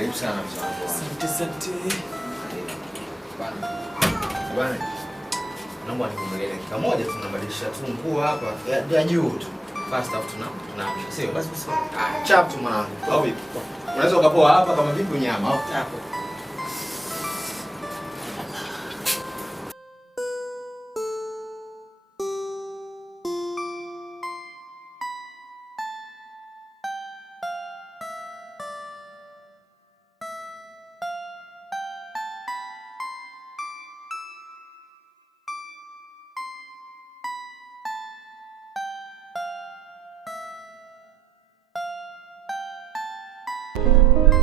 Karibu sana mzangu. Asante. Bwana. Naomba nikuongelee dakika moja tunabadilisha tu nguo hapa ya juu tu. First off tunaamsha. Sio basi. Chap tu mwanangu. Au vipi? Unaweza ukapoa hapa kama vipi unyama hapo.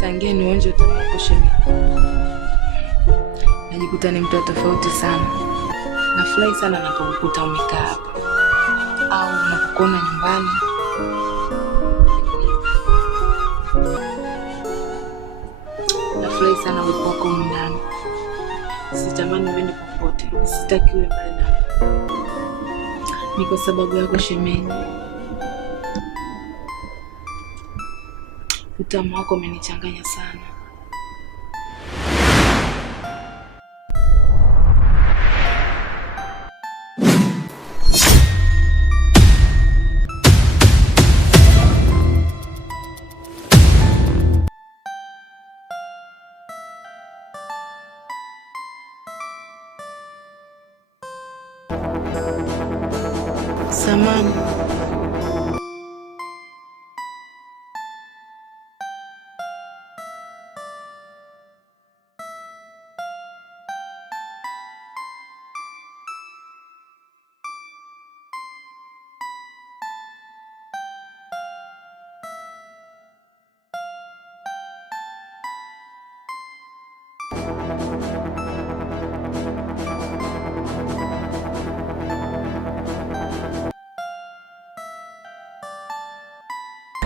Tangia nionje utamu shemi. Najikuta ni mtu tofauti sana. Nafurahi sana napokukuta umekaa hapa. Au unapokuona nyumbani. Nafurahi sana uwepo wako ndani. Sitamani uende popote. Sitaki uwe mbali nami. Ni kwa sababu yako shemeji. Utamu wako umenichanganya sana. Samani.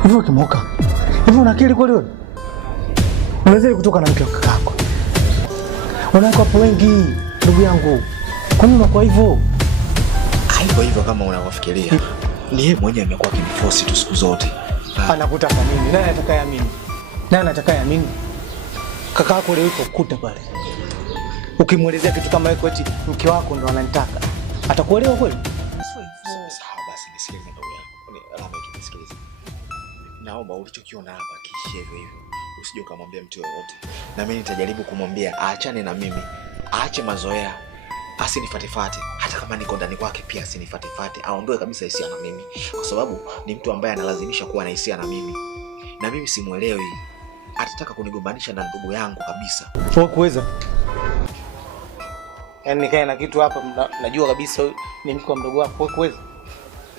Wewe kimoka. Hivi una akili kweli wewe? Unaweza kutoka na mke wa kakako. Wanawake wapo wengi ndugu yangu. Kwa nini unakuwa hivyo? Haiko hivyo kama unavyofikiria. Ni yeye mwenyewe amekuwa akiniforce tu siku zote. Anakutaka nini? Nani atakayeamini? Nani atakayeamini? Kakako leo yuko kukuta pale. Ukimwelezea kitu kama hicho eti mke wako ndo ananitaka. Atakuelewa kweli? Sawa basi nisikilize ndugu yangu. Alama ikinisikiliza. Naomba ulichokiona hapa kiishie hivyo hivyo. Usije ukamwambia mtu yoyote. Na mimi nitajaribu kumwambia aachane na mimi. Aache mazoea. Asinifatifate. Hata kama niko ndani kwake pia asinifatifate. Aondoe kabisa hisia na mimi. Kwa sababu ni mtu ambaye analazimisha kuwa na hisia na mimi. Na mimi simuelewi. Atataka kunigombanisha na ndugu yangu kabisa. Wewe kuweza? Yaani nikae na kitu hapa najua kabisa ni mke wa mdogo wako. Wewe kuweza?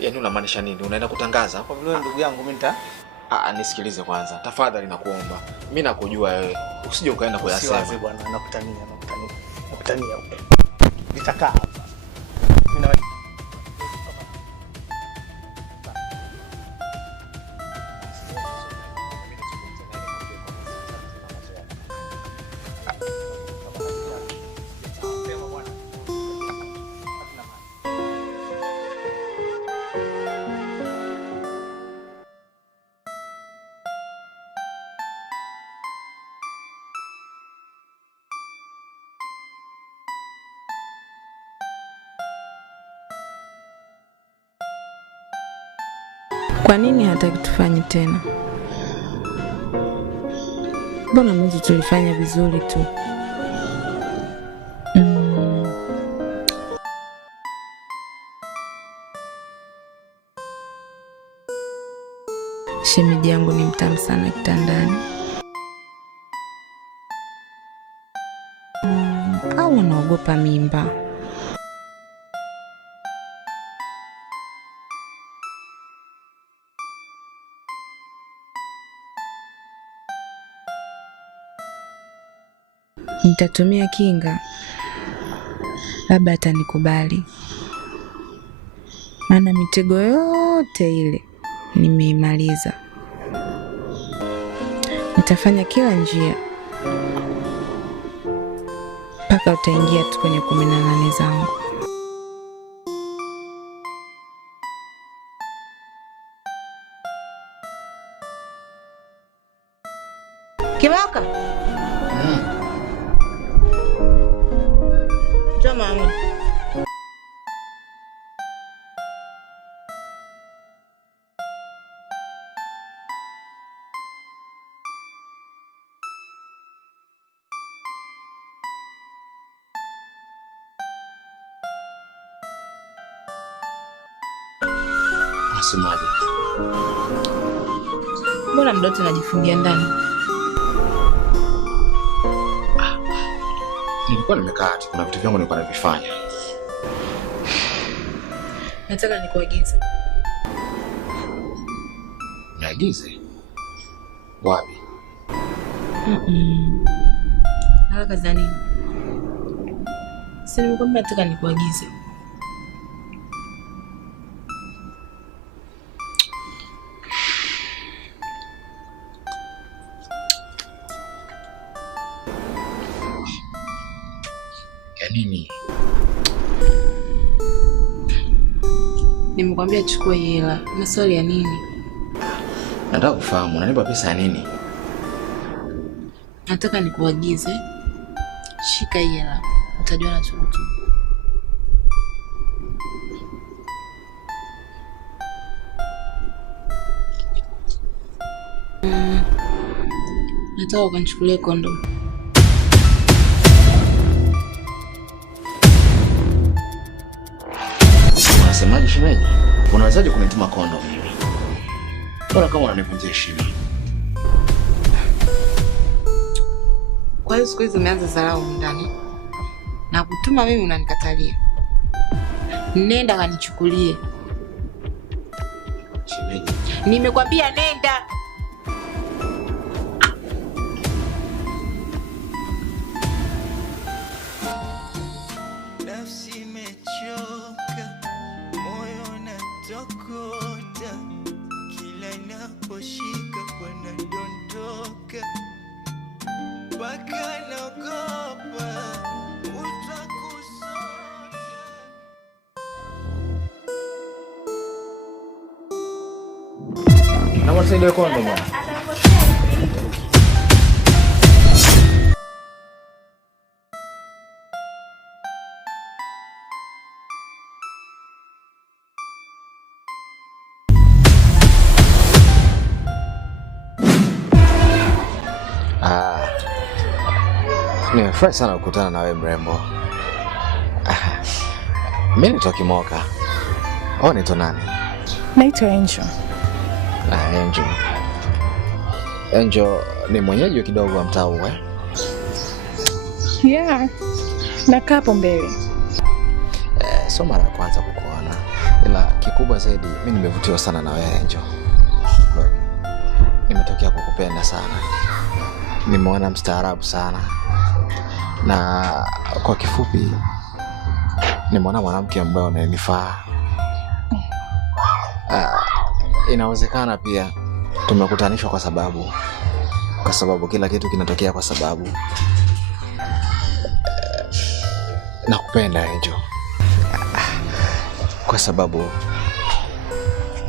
Yaani unamaanisha nini? Unaenda kutangaza? Kwa vile ndugu yangu mimi nisikilize kwanza. Tafadhali nakuomba. Mimi nakujua wewe. Usije ukaenda kuyasema. Siwaze bwana, nakutania. Nakutania huko. Nitakaa hapa. Mimi Kwa nini hataki tufanye tena? Mbona mwanzo tulifanya vizuri tu? Shemeji yangu ni mtamu sana kitandani. Au anaogopa mimba? Nitatumia kinga, labda atanikubali. Maana mitego yote ile nimeimaliza. Nitafanya kila njia mpaka utaingia tu kwenye 18 zangu. Kimaka? Unasemaje? Mbona muda wote unajifungia ndani? Nilikuwa nimekaa tu, kuna vitu vyangu nilikuwa navifanya. Nataka nikuagize. Niagize? Wapi? Nataka za nini? Si nimekwambia nataka nikuagize. Ya nini? Nimekwambia chukua hela. Maswali ya nini? Nataka kufahamu, unanipa pesa ya nini? Nataka nikuagize. Shika hela. Utajua na chukutu. Nataka ukanichukulie kondom. Unasemaje shemeji? Unawezaje kunituma kondom mimi? Bora kama unanivunjia heshima. Kwa hiyo siku hizi umeanza dharau ndani. Na kutuma mimi unanikatalia. Nenda kanichukulie. Shemeji, Nimekwambia nenda. Nafsi imechoka, moyo unatokota, kila inaposhika wanadondoka, mpaka naogopa utakusota. Na msaidie kondom bwana. nimefurahi sana kukutana na wewe mrembo. Mimi naitwa Kimoka. Wewe unaitwa nani? Naitwa Angel. Angel. Angel ni mwenyeji kidogo wa mtaa huu eh? Yeah. Nakaa hapo mbele. Sio mara ya kwanza kukuona. Ila kikubwa zaidi mimi nimevutiwa sana na wewe Angel. Nimetokea kukupenda sana. Nimeona mstaarabu sana. Na kwa kifupi nimeona mwanamke ambaye unanifaa. Inawezekana pia tumekutanishwa kwa sababu kila kitu kinatokea kwa sababu. Nakupenda Angel. Kwa sababu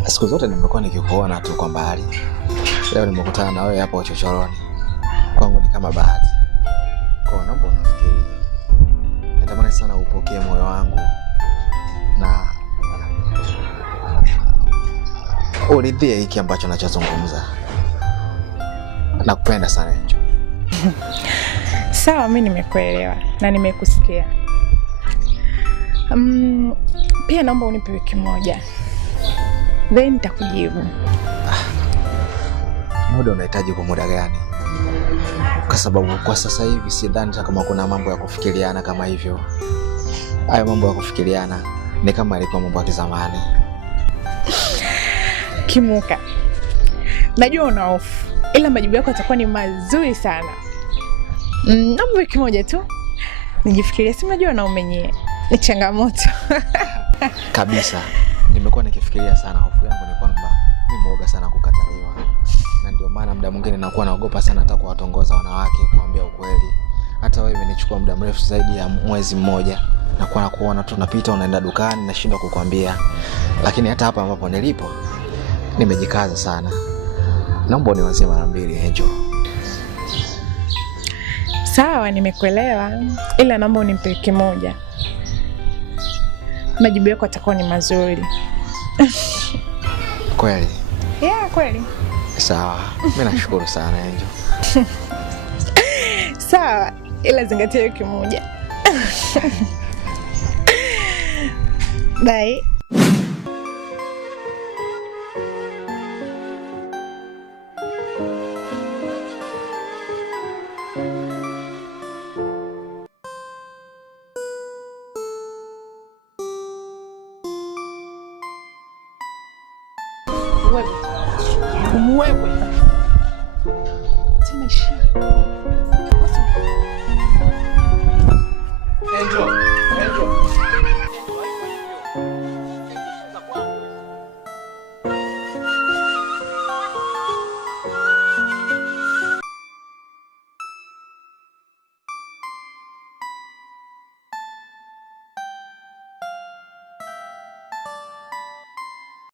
siku zote nimekuwa nikikuona tu kwa mbali. Leo nimekutana na wewe hapo chochoroni. Kwangu ni kama bahati. Kwa naomba unifikirie. Natamani sana upokee moyo wangu na uridhie hiki ambacho nachozungumza. Nakupenda sana Angel. Sawa, mimi nimekuelewa na nimekusikia. Pia naomba unipe wiki moja. Then nitakujibu. Muda unahitaji kwa muda gani? Kwa sababu kwa sasa hivi sidhani kama kuna mambo ya kufikiriana kama hivyo. Hayo mambo ya kufikiriana ni kama ilikuwa mambo ya zamani. Kimuka. Najua una hofu, ila majibu yako yatakuwa ni mazuri sana. Naomba wiki moja tu. Nijifikirie, si unajua na umenye. Ni changamoto. Kabisa. Nimekuwa nikifikiria sana, hofu yangu ni kwamba mimi mwoga sana kukataliwa. Na ndio maana muda mwingine nakuwa naogopa sana hata kuwatongoza wanawake kuambia ukweli. Hata wewe imenichukua muda mrefu zaidi ya mwezi mmoja. Nakuwa nakuona tu unapita unaenda dukani nashindwa kukwambia. Lakini hata hapa ambapo nilipo nimejikaza sana. Naomba uniwazie mara mbili Angel. Sawa, nimekuelewa. Ila naomba unipe wiki moja. Majibu yako yatakuwa ni mazuri. Kweli? Yeah, kweli. Sawa. Mimi nashukuru sana Angel. Sawa, ila zingatia wiki moja. Bye. Wewe